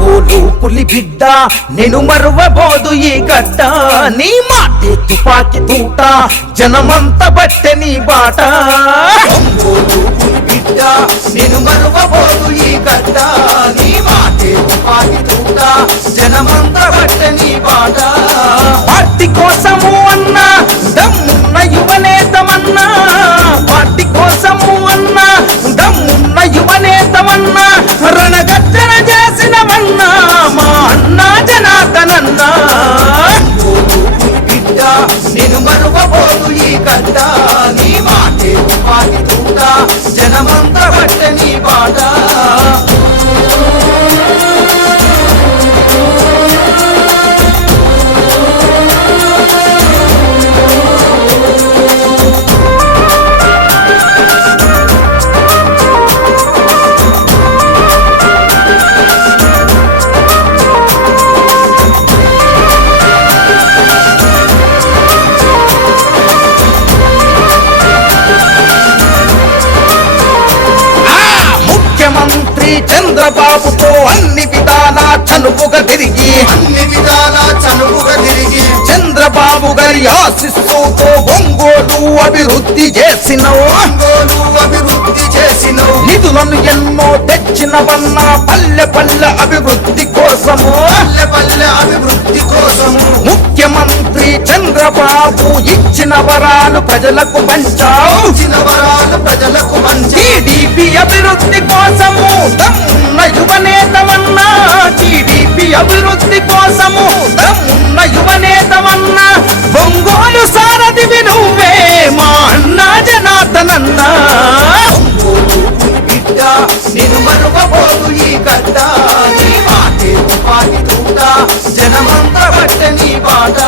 ఒంగోలు పులి బిడ్డ నేను మరువబోదు ఈ గడ్డ నీ మాటే తుపాకి తూట జనమంత బట్టె నీ బాట ఒంగోలు పులి బిడ్డ నేను మరువబోదు ఈ గడ్డ నీ మాటే తుపాకి తూట జనమంత బట్టె నీ బాట పార్టీ కోసము అన్నా దమ్మున్న యువనేతమన్నా పార్టీ కోసము అన్నా దమ్మున్న యువనేతమన్నా రణగర్జన చేసినవన్నా మా అన్నా జనార్దనన్నా బిడ్డ నేను మరువబోదు ఈ గడ్డ నీ మాటే తుపాకి తూట జనమంత బట్టె నీ బాట చంద్రబాబుతో అన్ని విధాలా చనువుగా తిరిగి చంద్రబాబు గారి ఆశీస్సుతో ఒంగోలు అభివృద్ధి చేసినవు నిధులను ఎన్నో తెచ్చినవన్నా పల్లె పల్లె అభివృద్ధి కోసము ముఖ్యమంత్రి చంద్రబాబు ఇచ్చిన వరాలు ప్రజలకు పంచావు టీడీపీ అభివృద్ధి కోసము దమ్మున్న యువనేతమన్నా టీడీపీ అభివృద్ధి కోసము దమ్మున్న యువనేతమన్నా ఒంగోలు సారథివి నువ్వే మా అన్నా జనార్దనన్నా బిడ్డ నేను మరువబోదు ఈ గడ్డ నీ మాటే తుపాకి తూట జనమంత బట్టె నీ బాట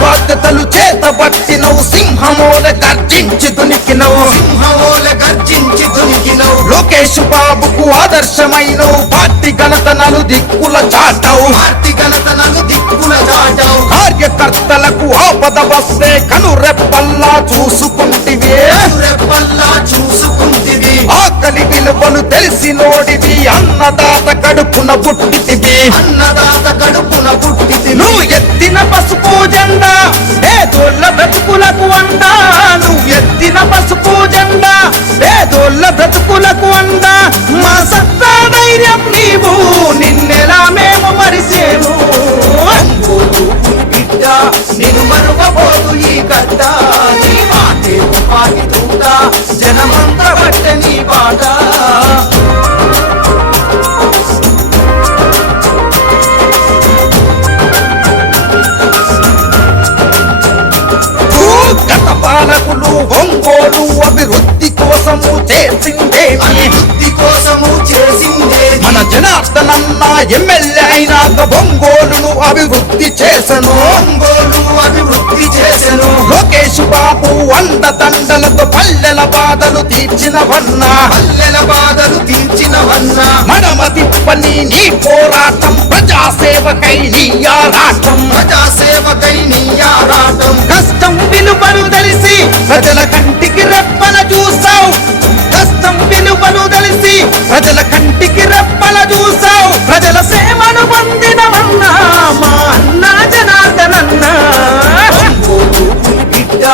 బాధ్యతలు చేతబట్టినవు సింహమోల గర్జించి దునికినవు లోకేష్ బాబుకు ఆదర్శమైనవు పార్టీ ఘనతనలు దిక్కుల చాటావు కార్యకర్తలకు ఆపద వస్తే కనురెప్పల్లా చూసుకుంటివి ఆకలి విలువలు తెలిసినోడివి అన్నదాత కడుపున పుట్టితివి నువ్వు ఎత్తిన పసుపు జెండా పేదోళ్ళ బ్రతుకులకు అండా నువ్వు ఎత్తిన పసుపు జెండా పేదోళ్ళ బ్రతుకులకు అండా మా సత్తా ధైర్యం నీవు నిన్నెలా మేము మరిసేము బిడ్డ నేను మరువబోదు ఈ గడ్డ నీ మాటే తుపాకి తూట జనమంత బట్టె నీ బాట పాలకులు ఒంగోలు అభివృద్ధి కోసము చేసిందే మన జనార్దనన్న ఎమ్మెల్యే అయినాక ఒంగోలును అభివృద్ధి చేసను లోకేష్ బాబు అండదండలతో పల్లెల బాధలు తీర్చినవన్నా మనమ తిప్పని నీ పోరాటం ప్రజాసేవకై నీ ఆరాటం కష్టం విలువలు తెలిసి ప్రజల కంటికి రెప్పల చూసావు కష్టం విలువలు తెలిసి ప్రజల కంటికి రెప్పల చూసావు ప్రజల సేవను పొందినవన్నా మా అన్నా జనార్దనన్నా బిడ్డ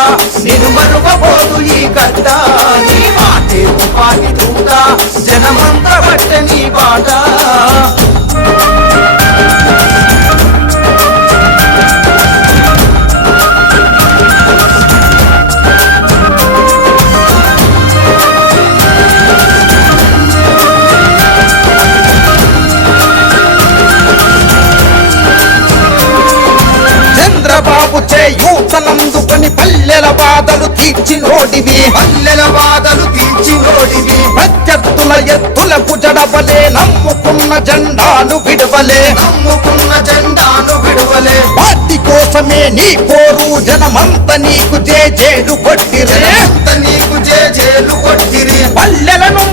నేను మరువబోదు ఈ గడ్డ నీ మాటే తుపాకి తూట జనమంత బట్టె నీ బాట చంద్రబాబు చేయూతనందుకొని పల్లెల బాధలు తీర్చినోడివి ప్రత్యర్థుల ఎత్తులకు జడవలే నమ్ముకున్న జెండాను విడవలే పార్టీ కోసమే నీ పోరు జనమంత నీకు జేజేలు కొట్టిరే పల్లెలను